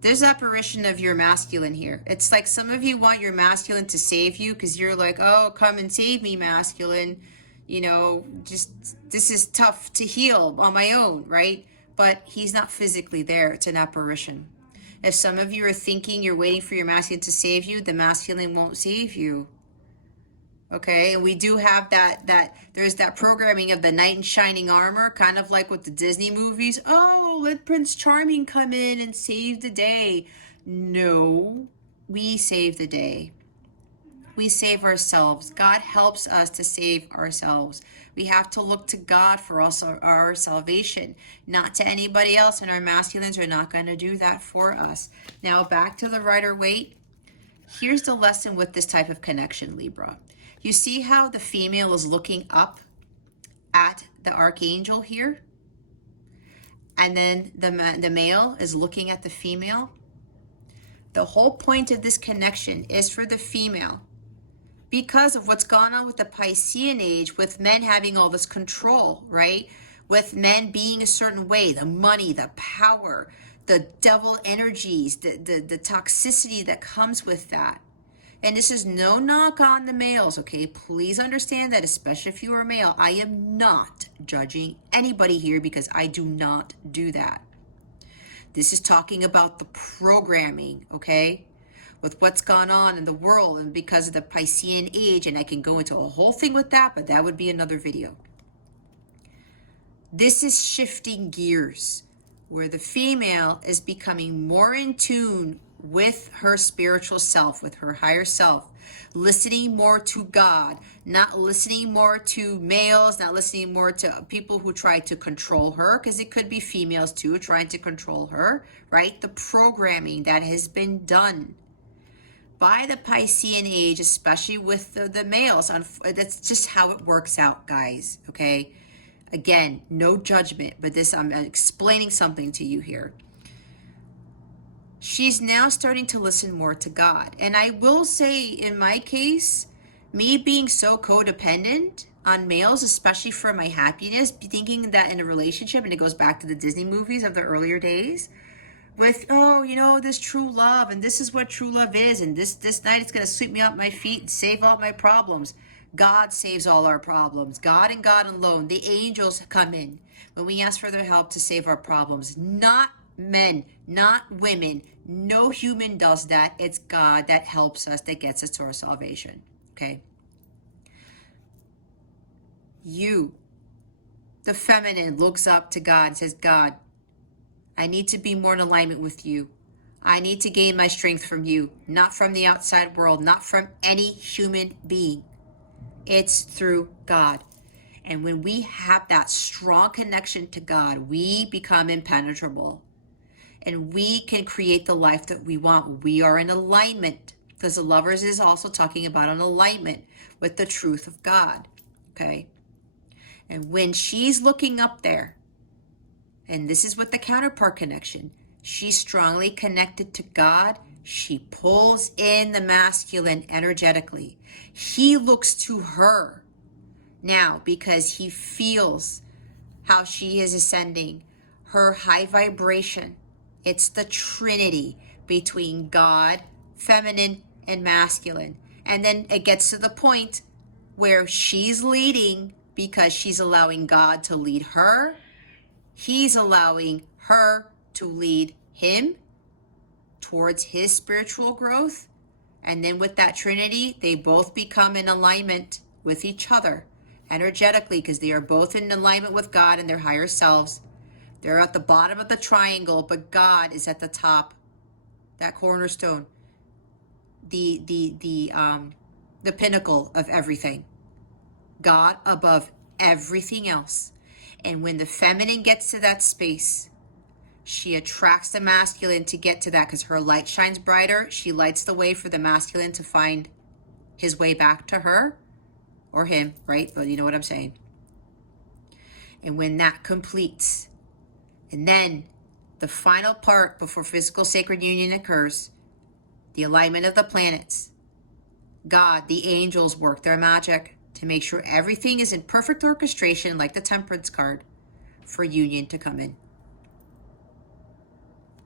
There's apparition of your masculine here. It's like some of you want your masculine to save you because you're like, oh, come and save me, masculine. You know, just this is tough to heal on my own, right? But he's not physically there. It's an apparition. If some of you are thinking you're waiting for your masculine to save you, the masculine won't save you. Okay, and we do have that there's that programming of the knight in shining armor, kind of like with the Disney movies. Oh, let Prince Charming come in and save the day. No, we save the day. We save ourselves. God helps us to save ourselves. We have to look to God for also our salvation, not to anybody else, and our masculines are not going to do that for us. Now back to the Rider-Waite. Here's the lesson with this type of connection, Libra. You see how the female is looking up at the archangel here? And then the male is looking at the female. The whole point of this connection is for the female, because of what's gone on with the Piscean age, with men having all this control, right? With men being a certain way, the money, the power, the devil energies, the toxicity that comes with that. And this is no knock on the males, okay? Please understand that, especially if you are a male. I am not judging anybody here because I do not do that. This is talking about the programming, okay? With what's gone on in the world and because of the Piscean age, and I can go into a whole thing with that, but that would be another video. This is shifting gears, where the female is becoming more in tune with her spiritual self, with her higher self, listening more to God, not listening more to males, not listening more to people who try to control her, because it could be females too trying to control her, right? The programming that has been done by the Piscean age, especially with the males. That's just how it works out, guys, okay? Again, no judgment, but this, I'm explaining something to you here. She's now starting to listen more to God. And I will say, in my case, me being so codependent on males, especially for my happiness, thinking that in a relationship, and it goes back to the Disney movies of the earlier days, with, oh, you know, this true love, and this is what true love is, and this night it's going to sweep me off my feet and save all my problems. God saves all our problems. God and God alone. The angels come in when we ask for their help to save our problems, not men, not women. No human does that. It's God that helps us, that gets us to our salvation. Okay? You, the feminine, looks up to God and says, God, I need to be more in alignment with you. I need to gain my strength from you, not from the outside world, not from any human being. It's through God. And when we have that strong connection to God, we become impenetrable. And we can create the life that we want. We are in alignment. Because the Lovers is also talking about an alignment with the truth of God. Okay? And when she's looking up there, and this is with the counterpart connection, she's strongly connected to God. She pulls in the masculine energetically. He looks to her now because he feels how she is ascending, her high vibration. It's the trinity between God, feminine, and masculine. And then it gets to the point where she's leading because she's allowing God to lead her. He's allowing her to lead him towards his spiritual growth. And then with that trinity, they both become in alignment with each other energetically because they are both in alignment with God and their higher selves. They're at the bottom of the triangle, but God is at the top, that cornerstone, the pinnacle of everything. God above everything else. And when the feminine gets to that space, she attracts the masculine to get to that because her light shines brighter. She lights the way for the masculine to find his way back to her or him, right? But you know what I'm saying. And when that completes, and then the final part before physical sacred union occurs, the alignment of the planets, God, the angels work their magic to make sure everything is in perfect orchestration, like the Temperance card, for union to come in.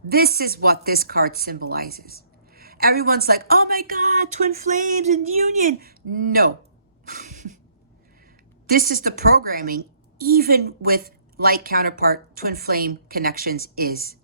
This is what this card symbolizes. Everyone's like, oh my God, twin flames and union. No. This is the programming, even with light counterpart twin flame connections is.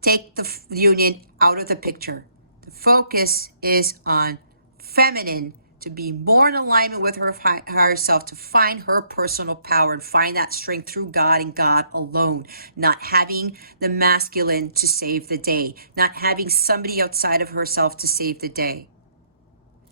Take the union out of the picture. The focus is on feminine to be more in alignment with her higher self, to find her personal power and find that strength through God and God alone. Not having the masculine to save the day. Not having somebody outside of herself to save the day.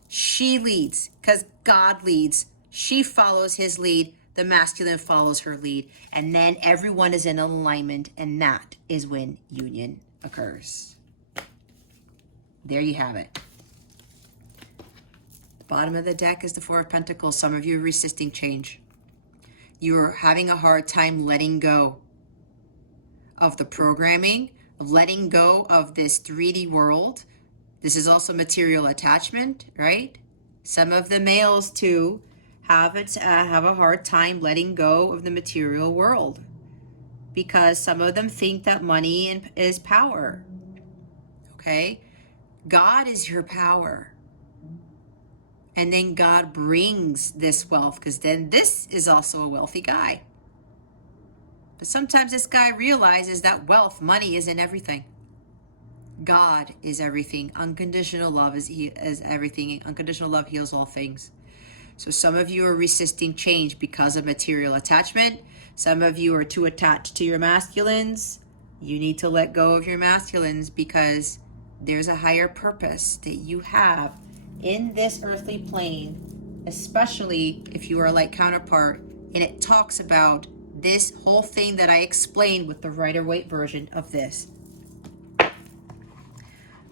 She leads because God leads. She follows his lead. The masculine follows her lead. And then everyone is in alignment, and that is when union occurs. There you have it. Bottom of the deck is the Four of Pentacles. Some of you are resisting change. You're having a hard time letting go of the programming, of letting go of this 3D world. This is also material attachment, right? Some of the males too have a hard time letting go of the material world because some of them think that money is power. Okay? God is your power. And then God brings this wealth because then this is also a wealthy guy. But sometimes this guy realizes that wealth, money isn't everything. God is everything. Unconditional love is everything. Unconditional love heals all things. So some of you are resisting change because of material attachment. Some of you are too attached to your masculines. You need to let go of your masculines because there's a higher purpose that you have in this earthly plane, especially if you are a light counterpart. And it talks about this whole thing that I explained with the Rider-Waite version of this.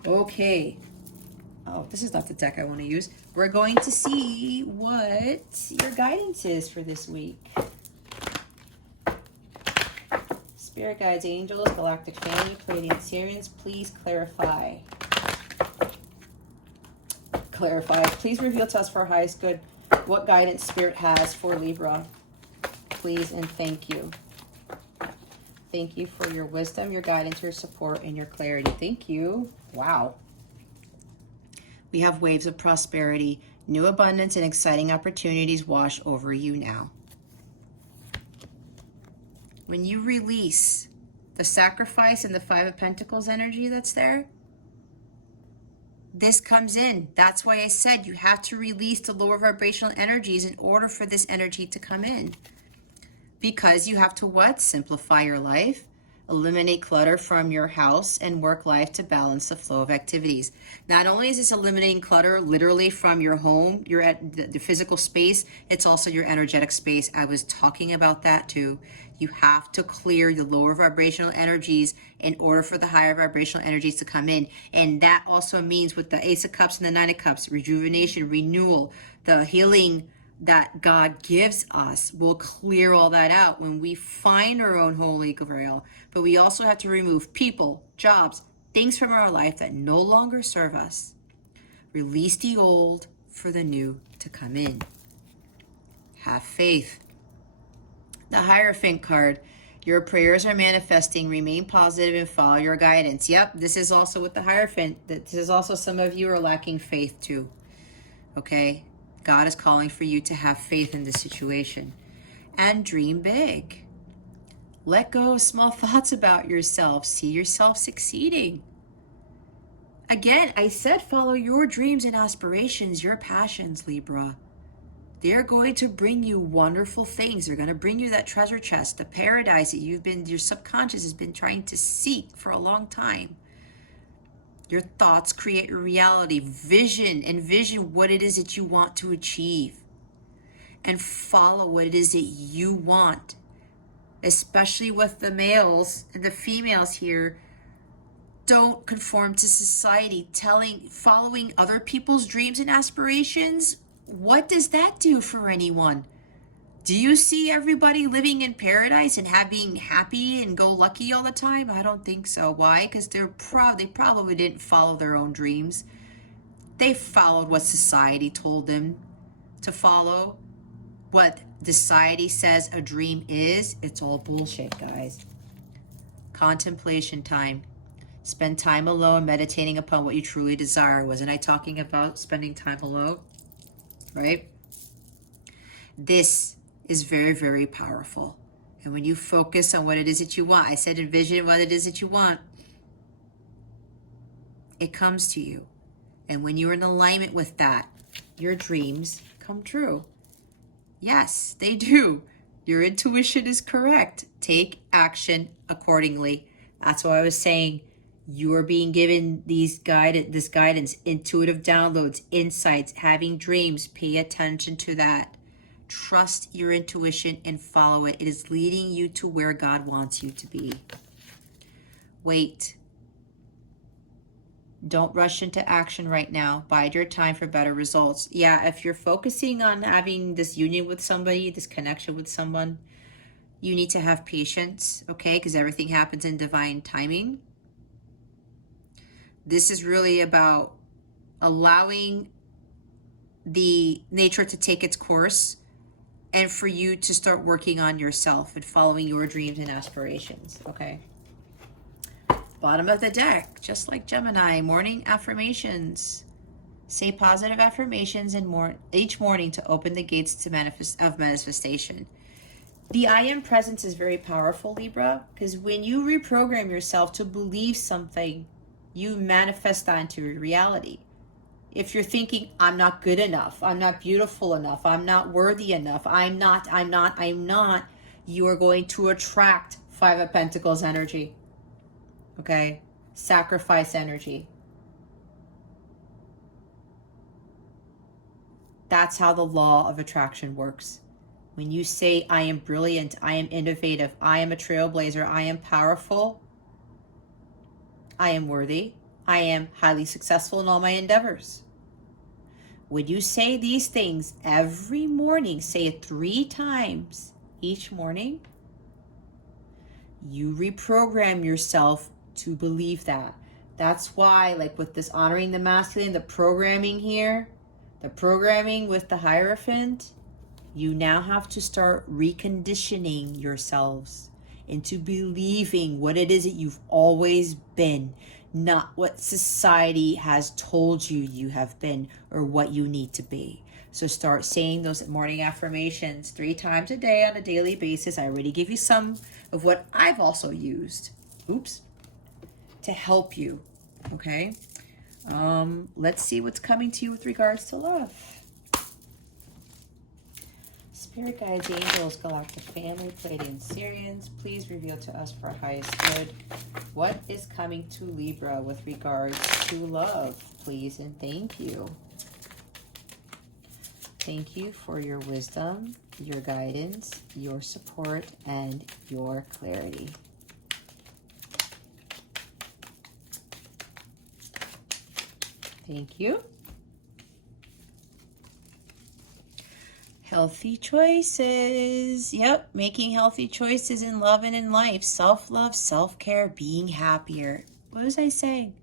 Okay. Oh, this is not the deck I want to use. We're going to see what your guidance is for this week. Spirit guides, angels, galactic family, Pleiadian Sirians, please clarify. Please reveal to us for our highest good what guidance Spirit has for Libra. Please and thank you. Thank you for your wisdom, your guidance, your support, and your clarity. Thank you. Wow. We have waves of prosperity, new abundance, and exciting opportunities wash over you now. When you release the sacrifice and the Five of Pentacles energy that's there, this comes in. That's why I said you have to release the lower vibrational energies in order for this energy to come in. Because you have to what? Simplify your life, eliminate clutter from your house and work life to balance the flow of activities. Not only is this eliminating clutter literally from your home, you're at the physical space, it's also your energetic space. I was talking about that too. You have to clear the lower vibrational energies in order for the higher vibrational energies to come in. And that also means with the Ace of Cups and the Nine of Cups, rejuvenation, renewal, the healing that God gives us will clear all that out when we find our own holy grail. But we also have to remove people, jobs, things from our life that no longer serve us. Release the old for the new to come in. Have faith. The Hierophant card. Your prayers are manifesting. Remain positive and follow your guidance. Yep, this is also with the Hierophant. This is also some of you are lacking faith too. Okay? God is calling for you to have faith in this situation. And dream big. Let go of small thoughts about yourself. See yourself succeeding. Again, I said follow your dreams and aspirations, your passions, Libra. They're going to bring you wonderful things. They're going to bring you that treasure chest, the paradise that your subconscious has been trying to seek for a long time. Your thoughts create your reality. Envision what it is that you want to achieve. And follow what it is that you want. Especially with the males and the females here. Don't conform to society. Following other people's dreams and aspirations. What does that do for anyone? Do you see everybody living in paradise and being happy and go lucky all the time? I don't think so. Why? Because they probably didn't follow their own dreams. They followed what society told them to follow. What society says a dream is, it's all bullshit, guys. Contemplation time. Spend time alone meditating upon what you truly desire. Wasn't I talking about spending time alone? Right? This is very, very powerful. And when you focus on what it is that you want, I said envision what it is that you want, it comes to you. And when you're in alignment with that, your dreams come true. Yes, they do. Your intuition is correct. Take action accordingly. That's why I was saying you are being given this guidance, intuitive downloads, insights, having dreams. Pay attention to that. Trust your intuition and follow it. It is leading you to where God wants you to be. Wait. Don't rush into action right now. Bide your time for better results. Yeah, if you're focusing on having this union with somebody, this connection with someone, you need to have patience, okay? Because everything happens in divine timing. This is really about allowing the nature to take its course and for you to start working on yourself and following your dreams and aspirations, okay? Bottom of the deck, just like Gemini, morning affirmations. Say positive affirmations each morning to open the gates to manifestation. The I am presence is very powerful, Libra, because when you reprogram yourself to believe something, you manifest that into your reality. If you're thinking, I'm not good enough, I'm not beautiful enough, I'm not worthy enough, I'm not, you are going to attract Five of Pentacles energy. Okay? Sacrifice energy. That's how the law of attraction works. When you say, I am brilliant, I am innovative, I am a trailblazer, I am powerful, I am worthy, I am highly successful in all my endeavors. When you say these things every morning, say it 3 times each morning, you reprogram yourself to believe that. That's why, like with this honoring the masculine, the programming here, the programming with the Hierophant, you now have to start reconditioning yourselves into believing what it is that you've always been, not what society has told you you have been or what you need to be. So start saying those morning affirmations 3 times a day on a daily basis. I already give you some of what I've also used. oops, to help you, okay? Let's see what's coming to you with regards to love. Spirit guides, angels, galactic family, Pleiadian Syrians, please reveal to us for our highest good what is coming to Libra with regards to love, please, and thank you. Thank you for your wisdom, your guidance, your support, and your clarity. Thank you. Healthy choices. Yep, making healthy choices in love and in life. Self-love, self-care, being happier. What was I saying?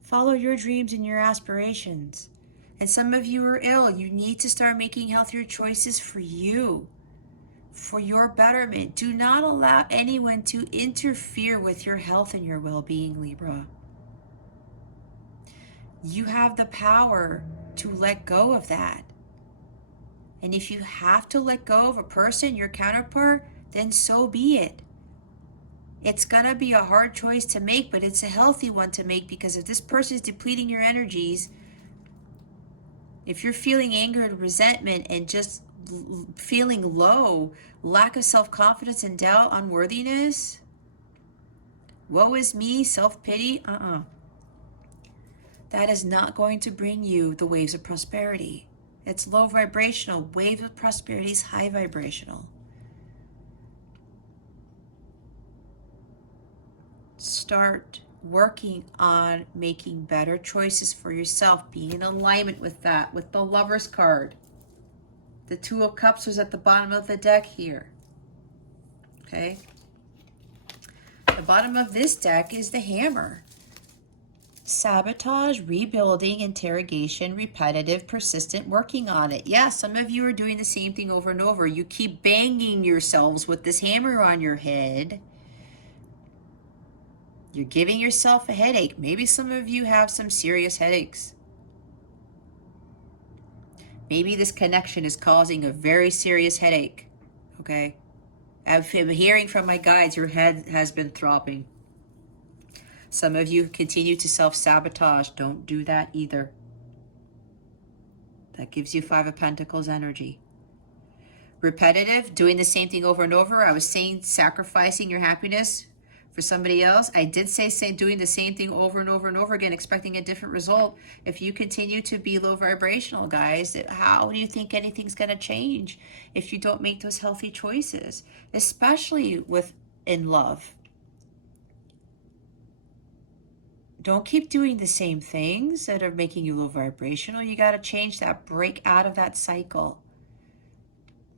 Follow your dreams and your aspirations. And some of you are ill. You need to start making healthier choices for you, for your betterment. Do not allow anyone to interfere with your health and your well-being, Libra. You have the power to let go of that. And if you have to let go of a person, your counterpart, then so be it. It's going to be a hard choice to make, but it's a healthy one to make, because if this person is depleting your energies, if you're feeling anger and resentment and just feeling low, lack of self-confidence and doubt, unworthiness, woe is me, self-pity, that is not going to bring you the waves of prosperity. It's low vibrational. Wave of prosperity is high vibrational. Start working on making better choices for yourself. Be in alignment with that, with the Lover's card. The Two of Cups was at the bottom of the deck here. Okay? The bottom of this deck is the Hammer. Sabotage, rebuilding, interrogation, repetitive, persistent, working on it. Yeah, some of you are doing the same thing over and over. You keep banging yourselves with this hammer on your head. You're giving yourself a headache. Maybe some of you have some serious headaches. Maybe this connection is causing a very serious headache. Okay? I'm hearing from my guides, your head has been throbbing. Some of you continue to self-sabotage. Don't do that either. That gives you Five of Pentacles energy. Repetitive, doing the same thing over and over. I was saying sacrificing your happiness for somebody else. I did say doing the same thing over and over and over again, expecting a different result. If you continue to be low vibrational, guys, how do you think anything's going to change if you don't make those healthy choices, especially in love? Don't keep doing the same things that are making you low vibrational. You got to change that, break out of that cycle.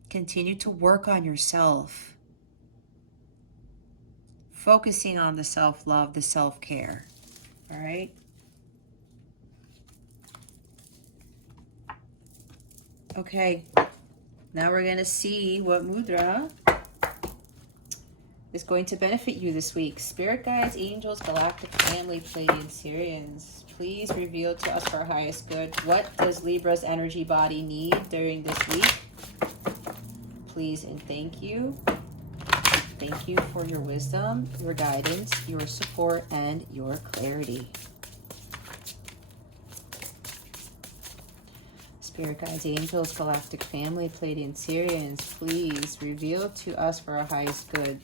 Continue to work on yourself. Focusing on the self-love, the self-care. All right? Okay. Now we're going to see what mudra is going to benefit you this week. Spirit guides, angels, galactic family, Pleiadian Syrians, please reveal to us for our highest good. What does Libra's energy body need during this week? Please and thank you. Thank you for your wisdom, your guidance, your support, and your clarity. Spirit guides, angels, galactic family, Pleiadian Syrians, please reveal to us for our highest good.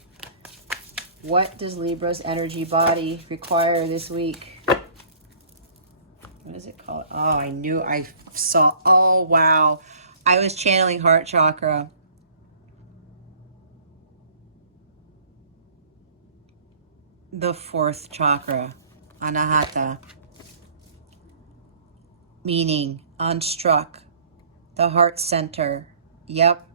What does Libra's energy body require this week? What is it called? Oh, I knew, I saw, oh, wow. I was channeling heart chakra. The fourth chakra, Anahata, meaning unstruck, the heart center. Yep.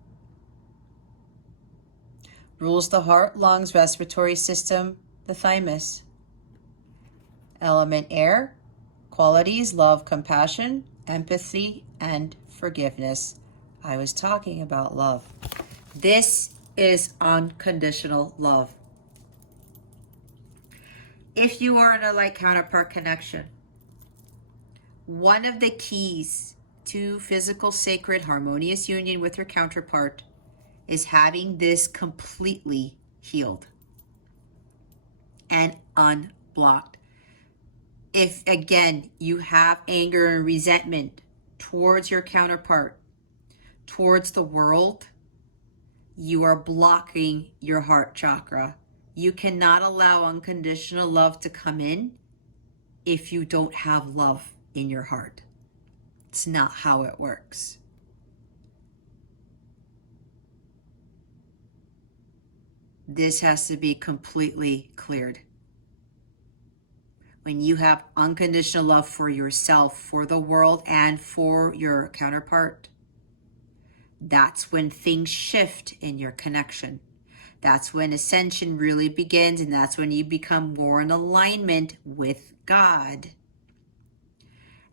Rules the heart, lungs, respiratory system, the thymus. Element air, qualities, love, compassion, empathy, and forgiveness. I was talking about love. This is unconditional love. If you are in a like counterpart connection, one of the keys to physical, sacred, harmonious union with your counterpart is having this completely healed. and unblocked. If, again, you have anger and resentment towards your counterpart, towards the world, you are blocking your heart chakra. You cannot allow unconditional love to come in if you don't have love in your heart. It's not how it works. This has to be completely cleared. When you have unconditional love for yourself, for the world, and for your counterpart, that's when things shift in your connection. That's when ascension really begins, and that's when you become more in alignment with God.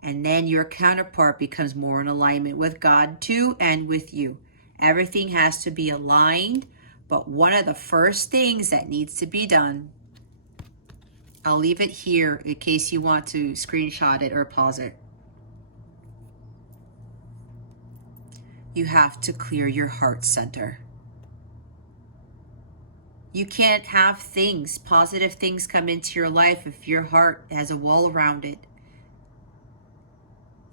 And then your counterpart becomes more in alignment with God too, and with you. Everything has to be aligned, but one of the first things that needs to be done, I'll leave it here in case you want to screenshot it or pause it. You have to clear your heart center. You can't have things, positive things come into your life if your heart has a wall around it.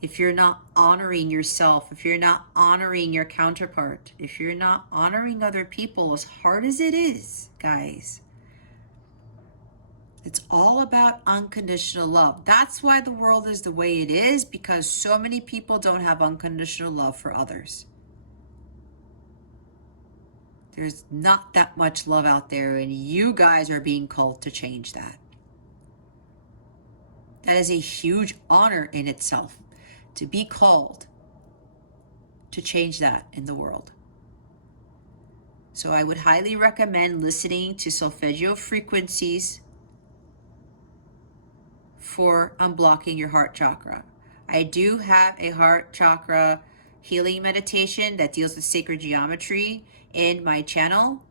If you're not honoring yourself, if you're not honoring your counterpart, if you're not honoring other people, as hard as it is, guys, it's all about unconditional love. That's why the world is the way it is, because so many people don't have unconditional love for others. There's not that much love out there, and you guys are being called to change that. That is a huge honor in itself, to be called to change that in the world. So I would highly recommend listening to solfeggio frequencies for unblocking your heart chakra. I do have a heart chakra healing meditation that deals with sacred geometry in my channel.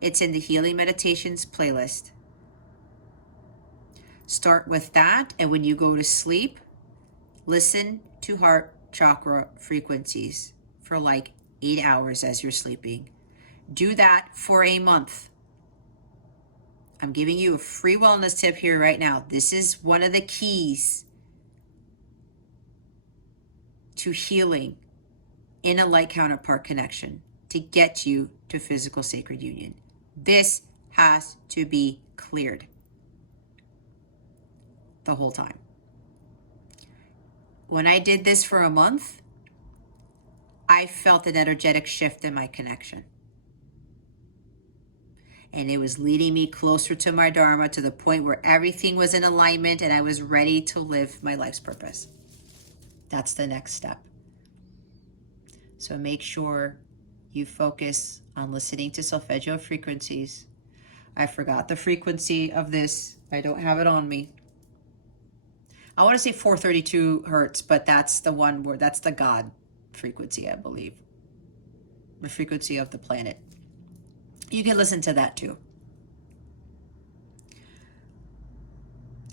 It's in the Healing Meditations playlist. Start with that, and when you go to sleep, listen to heart chakra frequencies for like 8 hours as you're sleeping. Do that for a month. I'm giving you a free wellness tip here right now. This is one of the keys to healing in a light counterpart connection to get you to physical sacred union. This has to be cleared the whole time. When I did this for a month, I felt an energetic shift in my connection. And it was leading me closer to my Dharma, to the point where everything was in alignment and I was ready to live my life's purpose. That's the next step. So make sure you focus on listening to solfeggio frequencies. I forgot the frequency of this. I don't have it on me. I want to say 432 hertz, but that's the one where, that's the God frequency, I believe. The frequency of the planet. You can listen to that too.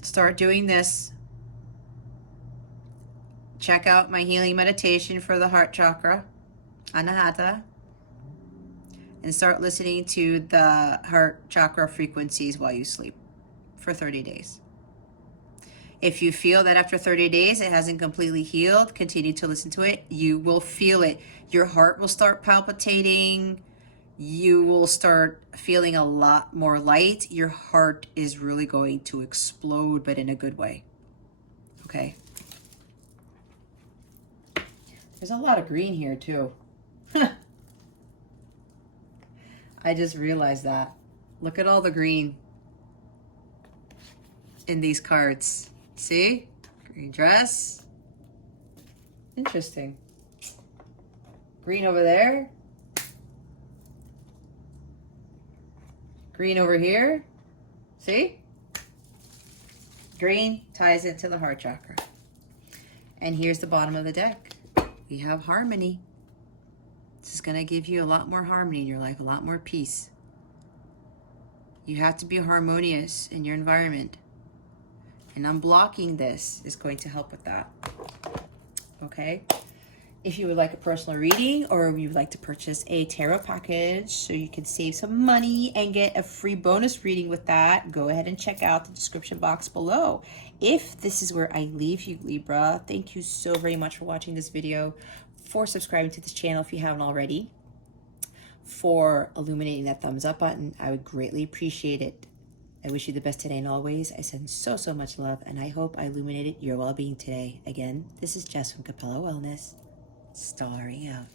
Start doing this. Check out my healing meditation for the heart chakra, Anahata, and start listening to the heart chakra frequencies while you sleep for 30 days. If you feel that after 30 days it hasn't completely healed, continue to listen to it. You will feel it. Your heart will start palpitating. You will start feeling a lot more light. Your heart is really going to explode, but in a good way. Okay. There's a lot of green here too. I just realized that. Look at all the green in these cards. See? Green dress. Interesting. Green over there. Green over here. See? Green ties into the heart chakra. And here's the bottom of the deck. We have harmony. This is going to give you a lot more harmony in your life, a lot more peace. You have to be harmonious in your environment. And unblocking this is going to help with that. Okay? If you would like a personal reading or you would like to purchase a tarot package so you can save some money and get a free bonus reading with that, go ahead and check out the description box below. If this is where I leave you, Libra, thank you so very much for watching this video, for subscribing to this channel if you haven't already, for illuminating that thumbs up button. I would greatly appreciate it. I wish you the best today and always. I send so, so much love, and I hope I illuminated your well-being today. Again, this is Jess from Capella Wellness. Starring out.